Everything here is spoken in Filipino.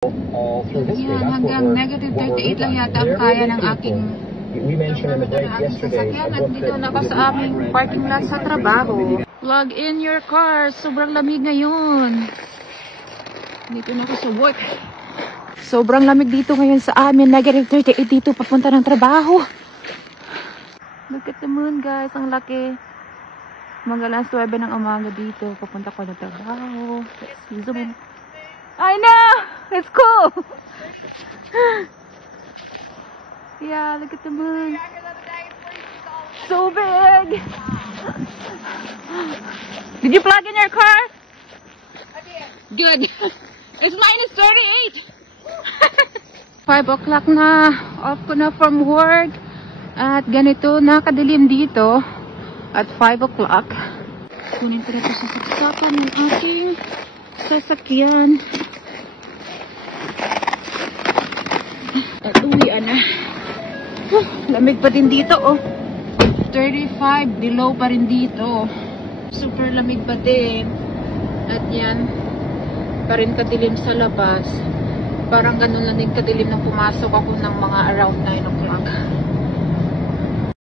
Yan, hanggang negative 38 lang yata ang kaya ng aking sasakyan. At dito na ako sa aming parking lot sa trabaho. Plug in your car. Sobrang lamig ngayon. Dito na ako sa work. Sobrang lamig dito ngayon sa amin. Negative 38 dito papunta ng trabaho. Look at the moon, guys. Ang laki. Mga alas 9 ng umaga dito. Papunta ko ng trabaho. Zoom in. I know! It's cool! Yeah, look at the moon. So big! Did you plug in your car? I did. Good. It's minus 38! 5 o'clock na. Off ko na from work. At ganito, nakadilim dito. At 5 o'clock. Kunin ko na ito sa saksakan ng aking sasakyan. At uwian na. Lamig pa din dito, oh. 35 below pa rin dito. Super lamig pa din. At yan, pa rin kadilim sa labas. Parang ganun na din kadilim nang pumasok ako ng mga around 9 o'clock.